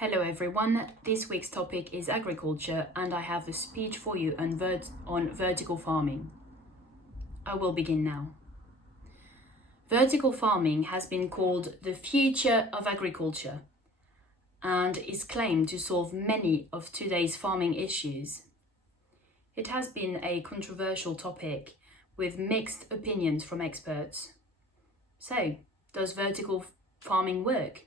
Hello everyone, this week's topic is agriculture and I have a speech for you on vertical farming. I will begin now. Vertical farming has been called the future of agriculture and is claimed to solve many of today's farming issues. It has been a controversial topic with mixed opinions from experts. So, does vertical farming work?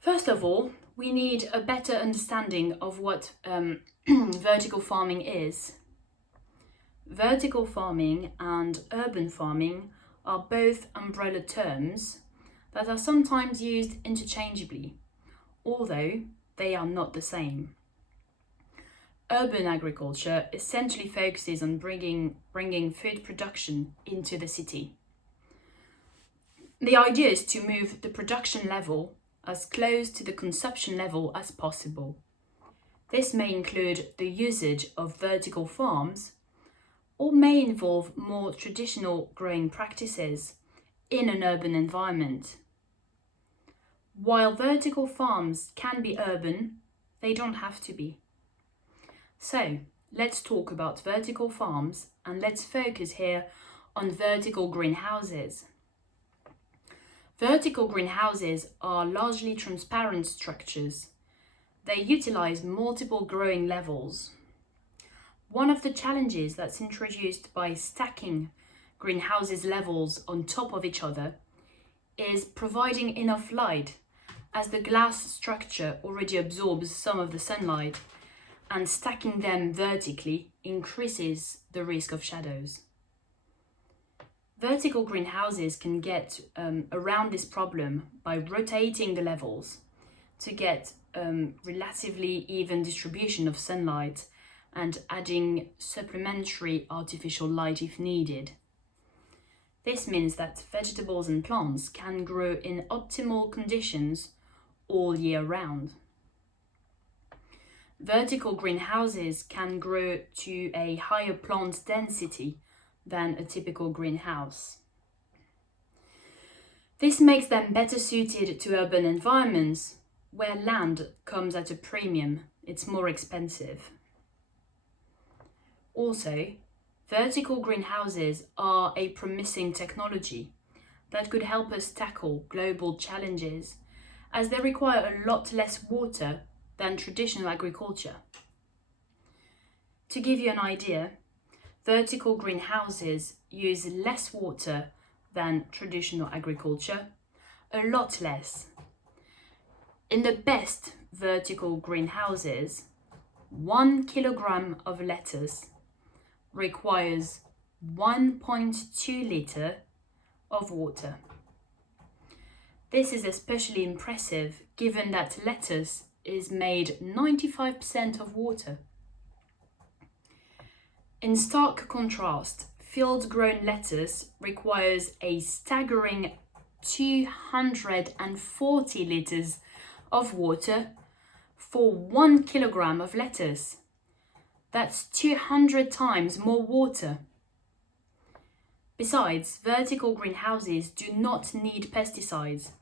First of all, we need a better understanding of what vertical farming is. Vertical farming and urban farming are both umbrella terms that are sometimes used interchangeably, although they are not the same. Urban agriculture essentially focuses on bringing food production into the city. The idea is to move the production level as close to the consumption level as possible. This may include the usage of vertical farms or may involve more traditional growing practices in an urban environment. While vertical farms can be urban, they don't have to be. So, let's talk about vertical farms and let's focus here on vertical greenhouses. Vertical greenhouses are largely transparent structures. They utilize multiple growing levels. One of the challenges that's introduced by stacking greenhouses levels on top of each other is providing enough light, as the glass structure already absorbs some of the sunlight, and stacking them vertically increases the risk of shadows. Vertical greenhouses can get around this problem by rotating the levels to get relatively even distribution of sunlight and adding supplementary artificial light if needed. This means that vegetables and plants can grow in optimal conditions all year round. Vertical greenhouses can grow to a higher plant density than a typical greenhouse. This makes them better suited to urban environments where land comes at a premium, it's more expensive. Also, vertical greenhouses are a promising technology that could help us tackle global challenges as they require a lot less water than traditional agriculture. To give you an idea, vertical greenhouses use less water than traditional agriculture, a lot less. In the best vertical greenhouses, 1 kilogram of lettuce requires 1.2 litre of water. This is especially impressive given that lettuce is made 95% of water. In stark contrast, field-grown lettuce requires a staggering 240 litres of water for 1 kilogram of lettuce. That's 200 times more water. Besides, vertical greenhouses do not need pesticides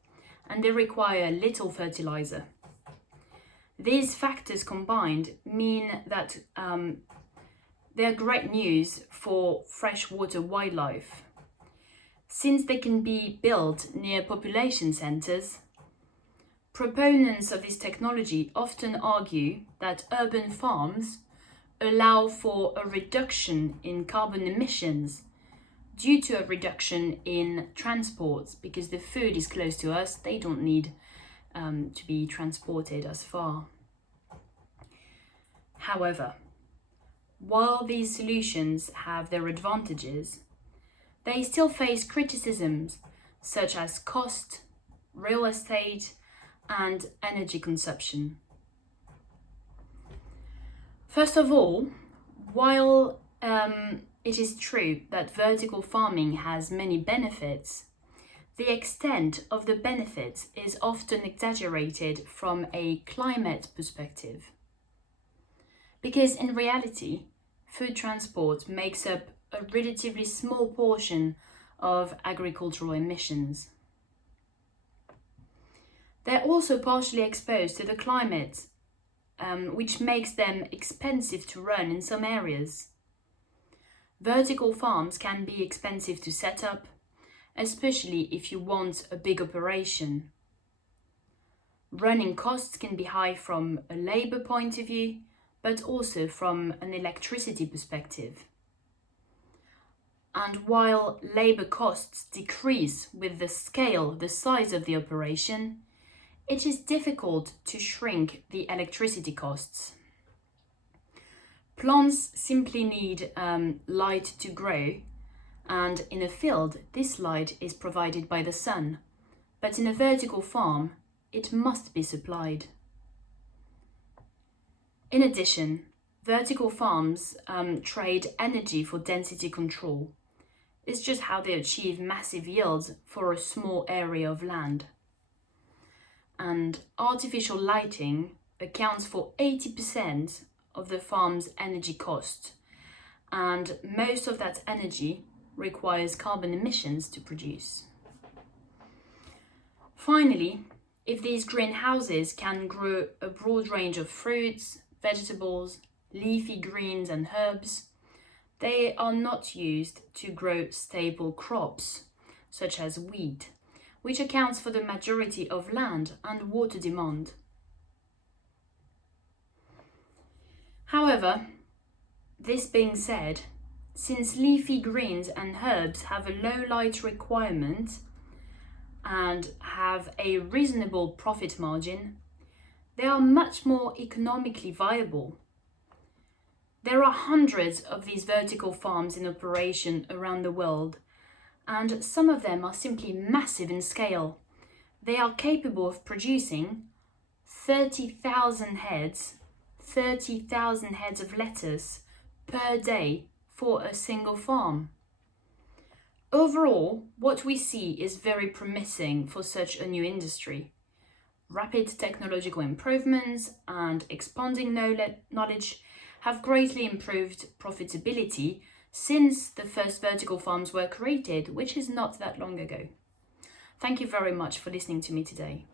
and they require little fertilizer. These factors combined mean that they're great news for freshwater wildlife. Since they can be built near population centres, proponents of this technology often argue that urban farms allow for a reduction in carbon emissions due to a reduction in transports because the food is close to us, they don't need to be transported as far. However, while these solutions have their advantages, they still face criticisms such as cost, real estate, and energy consumption. First of all, while it is true that vertical farming has many benefits, the extent of the benefits is often exaggerated from a climate perspective. Because in reality, food transport makes up a relatively small portion of agricultural emissions. They're also partially exposed to the climate, which makes them expensive to run in some areas. Vertical farms can be expensive to set up, especially if you want a big operation. Running costs can be high from a labour point of view, but also from an electricity perspective. And while labour costs decrease with the scale, the size of the operation, it is difficult to shrink the electricity costs. Plants simply need light to grow, and in a field, this light is provided by the sun, but in a vertical farm, it must be supplied. In addition, vertical farms trade energy for density control. It's just how they achieve massive yields for a small area of land. And artificial lighting accounts for 80% of the farm's energy cost, and most of that energy requires carbon emissions to produce. Finally, if these greenhouses can grow a broad range of fruits, vegetables, leafy greens and herbs, they are not used to grow staple crops, such as wheat, which accounts for the majority of land and water demand. However, this being said, since leafy greens and herbs have a low light requirement and have a reasonable profit margin, they are much more economically viable. There are hundreds of these vertical farms in operation around the world, and some of them are simply massive in scale. They are capable of producing 30,000 heads of lettuce per day for a single farm. Overall, what we see is very promising for such a new industry. Rapid technological improvements and expanding knowledge have greatly improved profitability since the first vertical farms were created, which is not that long ago. Thank you very much for listening to me today.